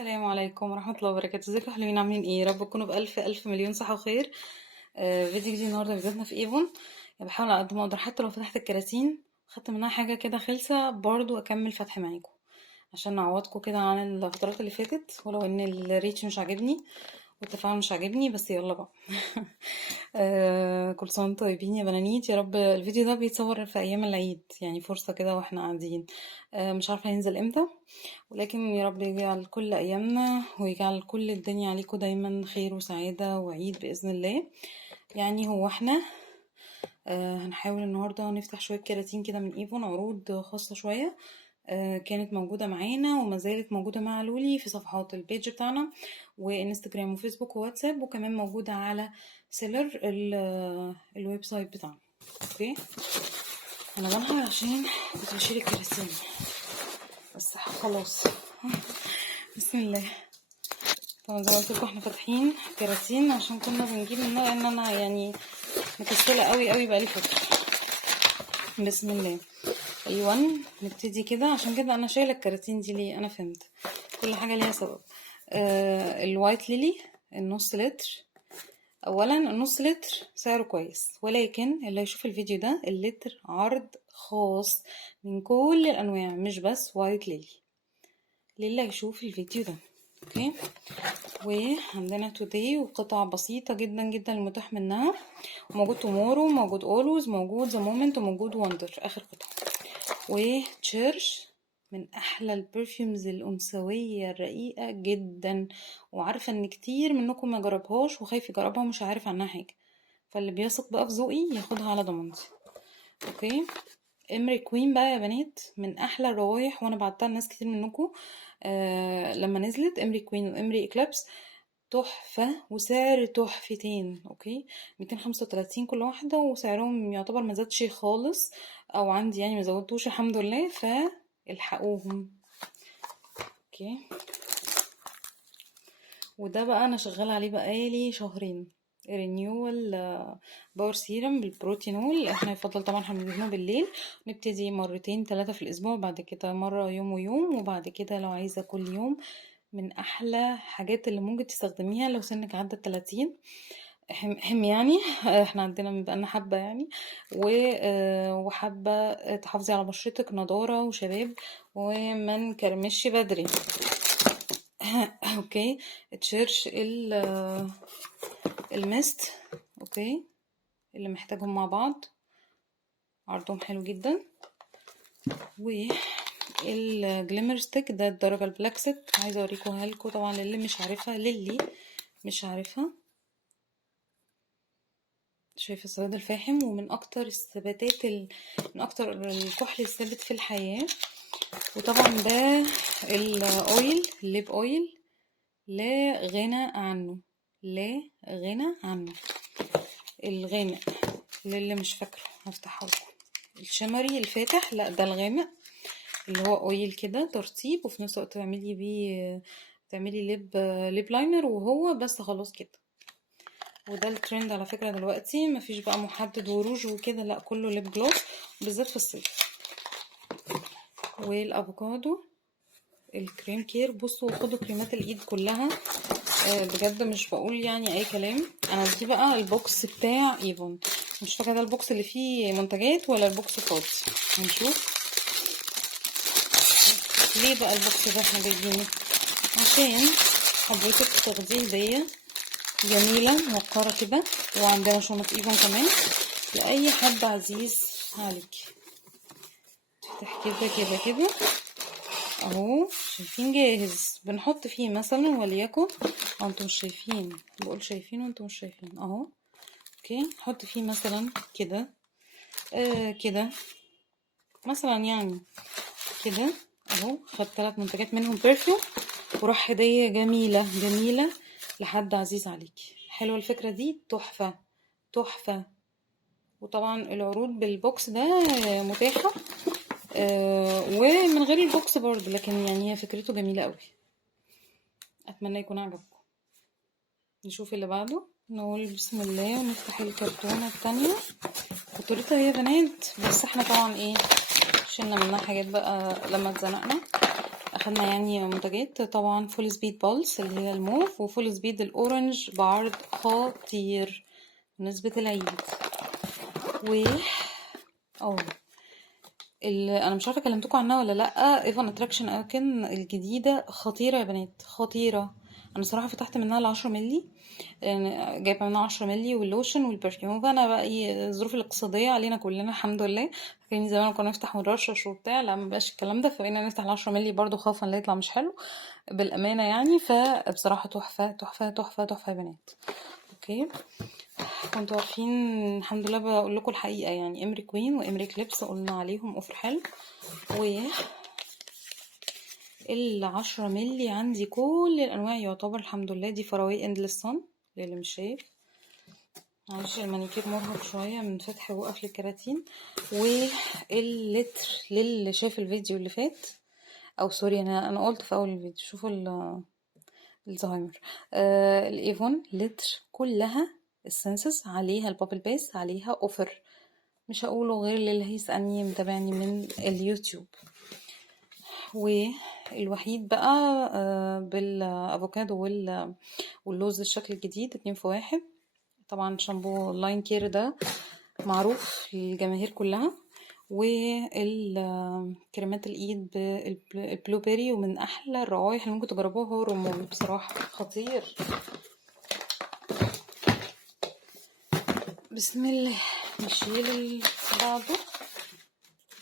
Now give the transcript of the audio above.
السلام عليكم ورحمة الله وبركاته. ازيكم يا حلوين؟ عاملين ايه؟ يا رب تكونوا بألف ألف مليون صحة وخير. فيديو جديد النهارده بالذاتنا في ايفون. يعني بحاول على قد ما اقدر حتى لو فتحت الكراتين خدت منها حاجة كده خلصة برضو اكمل فتح معاكم عشان اعوضكم كده عن الفترات اللي فاتت، ولو ان الريتش مش عاجبني والتفاعل مش عاجبني، بس يلا بقى. كل سنة وانتم طيبين يا بنانيت. يا رب الفيديو ده بيتصور في ايام العيد، يعني فرصة كده واحنا قاعدين. مش عارفة هينزل امتى، ولكن يا رب يجعل كل أيامنا ويجعل كل الدنيا عليكم دايما خير وسعادة وعيد بإذن الله. يعني هو احنا هنحاول النهاردة نفتح شوية كراتين كده من ايفون، عروض خاصة شوية. كانت موجودة معانا وما زالت موجودة مع لولي في صفحات البيج بتاعنا وانستجرام وفيسبوك وواتساب، وكمان موجودة على سيلر الويب سايت بتاعنا. اوكي، انا بنهى عشان كنت بشيل الكراتين بس خلاص. بسم الله. طبعا زي ما قلت لكم احنا فاتحين كراتين عشان كنا بنجيب منها، لان انا يعني مكسله قوي قوي بقالي فتره. بسم الله. ايوه نبتدي كده، عشان كده انا شايله الكراتين دي ليه، انا فهمت كل حاجه ليها سبب. الوايت ليلي النص لتر. اولا النص لتر سعره كويس، ولكن اللي هيشوف الفيديو ده اللتر عرض خاص من كل الانواع، مش بس وايت ليلي، للي هيشوف الفيديو ده. اوكي، وعندنا توداي وقطع بسيطة جدا جدا المتاح منها، وموجود تومورو، موجود اولوز، موجود ذا مومنت، وموجود وندر اخر قطعة، وتشيرش من احلى البرفيومز الانثوية الرقيقة جدا، وعارفة ان كتير منكم ما جربهاش وخايف يجربها ومش عارف عنها حاجة، فاللي بيثق بقى في ذوقي ياخدها على ضمانتي. اوكي، امري كوين بقى يا بنات من احلى الروايح، وانا بعتها لناس كتير منكم. لما نزلت امري كوين وامري اكليبس تحفة وسعر تحفتين. اوكي، 235 كل واحدة، وسعرهم يعتبر ما زادش خالص، او عندي يعني ما زودتوش الحمد لله، فالحقوهم. اوكي، وده بقى انا شغالة عليه بقالي شهرين، رينيوال باور سيرم بالبروتينول. احنا يفضل طبعا احنا بندهنه بالليل، نبتدي مرتين 3 في الاسبوع، بعد كده مرة يوم ويوم، وبعد كده لو عايزة كل يوم. من احلى حاجات اللي ممكن تستخدميها لو سنك عدى 30 هم يعني. احنا عندنا من بقالنا حبة يعني، وحابة تحافظي على بشرتك نضارة وشباب وما نكرمش بدري. اوكي، تشيرش المست. اوكي، اللي محتاجهم مع بعض عرضهم حلو جدا. والجليمر ستيك ده الدرجة البلاك ست، عايزة اوريكم لكم طبعا للي مش عارفها، للي مش عارفها. شايفة السواد الفاحم، ومن اكتر الثباتات من اكتر الكحل الثابت في الحياة. وطبعا ده الاويل، الليب اويل، لا غنى عنه، لا غنى عنه. الغامق للي مش فاكره هفتحه لكم، الشمري الفاتح، لا ده الغامق اللي هو اويل كده ترطيب، وفي نفس الوقت تعملي بيه ليب لاينر، وهو بس خلاص كده. وده الترند على فكرة دلوقتي، مفيش بقى محدد وروج وكده، لا كله ليب جلوس بالذات في الصيف. والافوكادو الكريم كير. بصوا خدوا كريمات الايد كلها، بجد مش بقول يعني اي كلام. انا دي بقى البوكس بتاع ايفون، مش فاكره ده البوكس اللي فيه منتجات ولا البوكس فاضي، هنشوف. ليه بقى البوكس ده احنا جايبينه؟ عشان حضرتك تاخديه هديه جميله موقره كده، وعندنا شنط ايفون كمان لاي حد عزيز عليكي. تفتح كده كده كده اهو، شايفين جاهز، بنحط فيه مثلا وليكن، انتم مش شايفين، بقول شايفين وانتم مش شايفين اهو. اوكي، نحط فيه مثلا كده كده مثلا، يعني كده اهو. خد 3 منتجات منهم برفيوم، وراح هدية جميلة جميلة لحد عزيز عليكي. حلوة الفكرة دي، تحفة تحفة. وطبعا العروض بالبوكس ده متاحة، ومن غير البوكس برضه، لكن يعني هي فكرته جميلة قوي، اتمنى يكون عجبكم. نشوف اللي بعده، نقول بسم الله ونفتح الكرتونة التانية. كتورتها هي بنات، بس احنا طبعا ايه شلنا منها حاجات بقى لما اتزنقنا. خدنا يعني منتجات طبعا فول سبيد بالس اللي هي الموف وفول سبيد الاورنج بعرض خطير بمناسبة العيد. و انا مش عارفه كلمتكم عنها ولا لا، ايفون اتراكشن ايكون الجديده خطيره يا بنات، خطيره. انا صراحه فتحت منها ال10 مللي، يعني جايبه منها 10 مللي واللوشن والبرفيوم. فانا بقى ايه الظروف الاقتصاديه علينا كلنا الحمد لله، كان زمان كنا نفتح ونرشش وبتاع، لا مبقاش الكلام ده، فبقينا نفتح ال10 مللي برضو خوفا لا يطلع مش حلو بالامانه يعني. فبصراحه تحفه تحفه تحفه تحفه يا بنات. اوكي، كنتوا عارفين الحمد لله، بقول لكم الحقيقه يعني امري كوين وامري كليبس قلنا عليهم اوفر حلو. و ال10 مللي عندي كل الانواع يعتبر الحمد لله. دي فراوي اندلس صن للي مش شايف، معلش المانيكير مرهق شويه من فتح وقفل الكراتين. واللتر للي شاف الفيديو اللي فات، او سوري انا قلت في اول الفيديو، شوفوا الزهايمر. الايفون لتر كلها السنسز عليها البابل بيس عليها اوفر، مش هقوله غير للي هيسألني متابعني من اليوتيوب. والوحيد بقى بالافوكادو واللوز الشكل الجديد 2 في 1. طبعا شامبو لاين كير ده معروف للجماهير كلها، والكريمات الايد بالبلو بيري، ومن احلى الروائح اللي ممكن تجربوها هو رمان، بصراحه خطير. بسم الله نشيل بعضه.